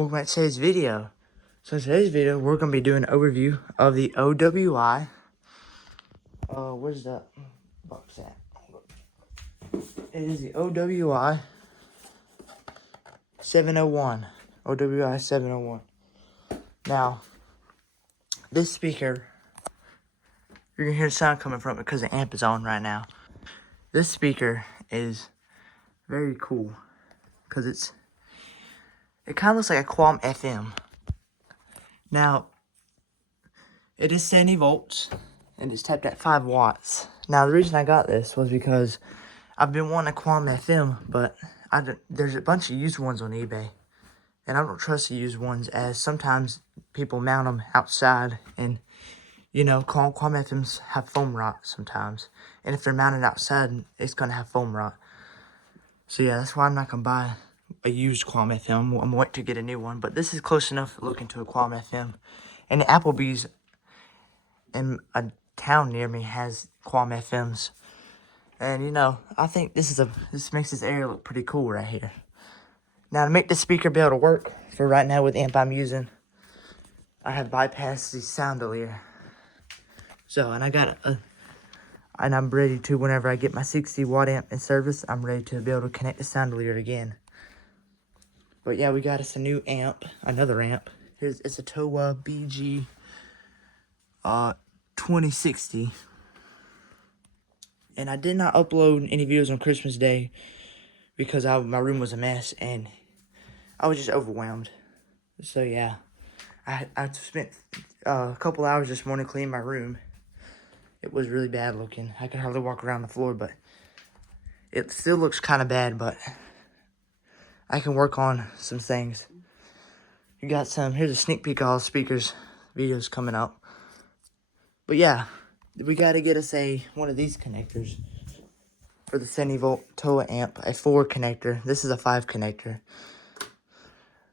Welcome back to today's video. So in today's video, we're going to be doing an overview of the OWI. Where's that box at? It is the OWI-701. OWI-701. Now, this speaker, you're going to hear the sound coming from it because the amp is on right now. This speaker is very cool because it kind of looks like a Qualm FM. Now, it is 70 volts, and it's tapped at 5 watts. Now, the reason I got this was because I've been wanting a Qualm FM, but there's a bunch of used ones on eBay. And I don't trust the used ones, as sometimes people mount them outside, and, you know, Qualm FMs have foam rot sometimes. And if they're mounted outside, it's going to have foam rot. So, yeah, that's why I'm not going to buy a used Qualm FM. I'm waiting to get a new one, but this is close enough looking to a Qualm FM. And Applebee's in a town near me has Qualm FMs. And, you know, I think this makes this area look pretty cool right here. Now, to make this speaker be able to work for right now with the amp I'm using, I have bypassed the chandelier. So, and I'm ready to, whenever I get my 60 watt amp in service, I'm ready to be able to connect the chandelier again. But yeah, we got us a new amp, another amp. It's a TOWA BG 2060. And I did not upload any videos on Christmas Day because my room was a mess and I was just overwhelmed. So yeah, I spent a couple hours this morning cleaning my room. It was really bad looking. I could hardly walk around the floor, but it still looks kind of bad, but I can work on some things. You got here's a sneak peek of all the speakers videos coming up. But yeah, we got to get us one of these connectors for the 70 volt TOWA amp, a 4 connector. This is a 5 connector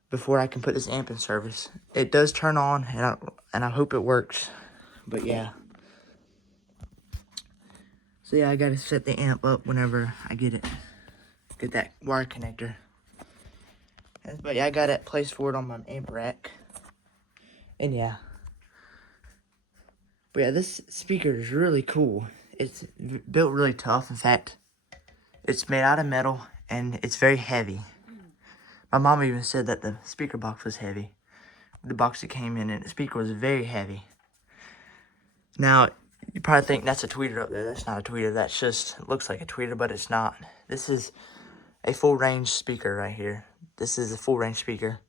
before I can put this amp in service. It does turn on, and I hope it works. But yeah. So yeah, I got to set the amp up whenever I get that wire connector. But yeah, I got it placed for it on my amp rack. And yeah. But yeah, this speaker is really cool. It's built really tough. In fact, it's made out of metal and it's very heavy. My mom even said that the speaker box was heavy. The box it came in, and the speaker was very heavy. Now, you probably think that's a tweeter up there. That's not a tweeter. That's just, it looks like a tweeter, but it's not. This is a full range speaker right here. This is a full range speaker.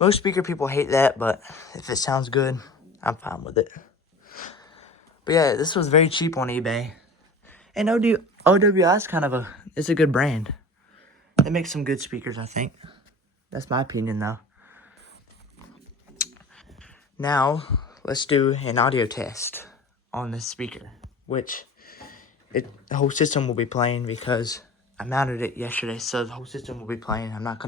Most speaker people hate that, but if it sounds good, I'm fine with it. But yeah, this was very cheap on eBay. And OWI is it's a good brand. They make some good speakers, I think. That's my opinion, though. Now, let's do an audio test on this speaker, which the whole system will be playing because I mounted it yesterday, so the whole system will be playing. I'm just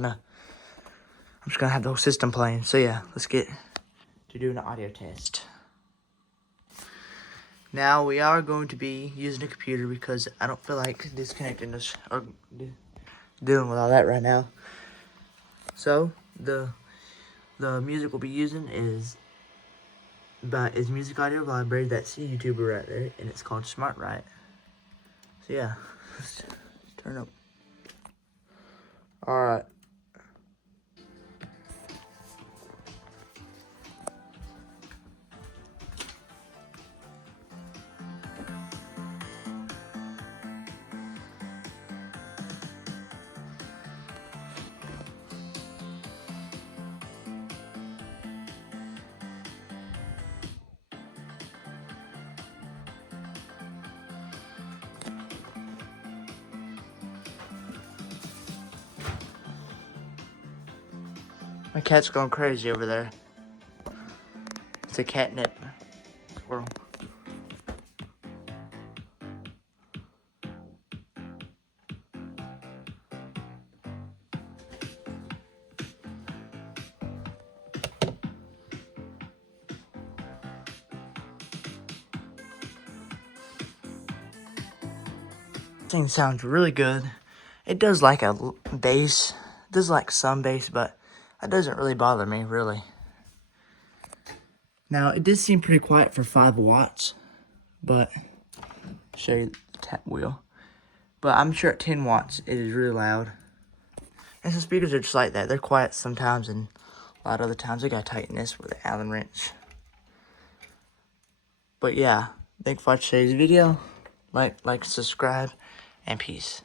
gonna have the whole system playing. So yeah, let's get to doing an audio test. Now, we are going to be using a computer because I don't feel like disconnecting this or dealing with all that right now. So, the music we'll be using is Music Audio Library. That's the YouTuber right there, and it's called Smart Right. So yeah, let's turn up. Alright. My cat's going crazy over there. It's a catnip squirrel. This thing sounds really good. It does like a bass. It does like some bass, but That doesn't really bother me, really. Now, it did seem pretty quiet for 5 watts, but I'll show you the tap wheel. But I'm sure at 10 watts, it is really loud. And some speakers are just like that. They're quiet sometimes, and a lot of other times I gotta tighten this with an Allen wrench. But yeah, thanks for watching today's video. Like, subscribe, and peace.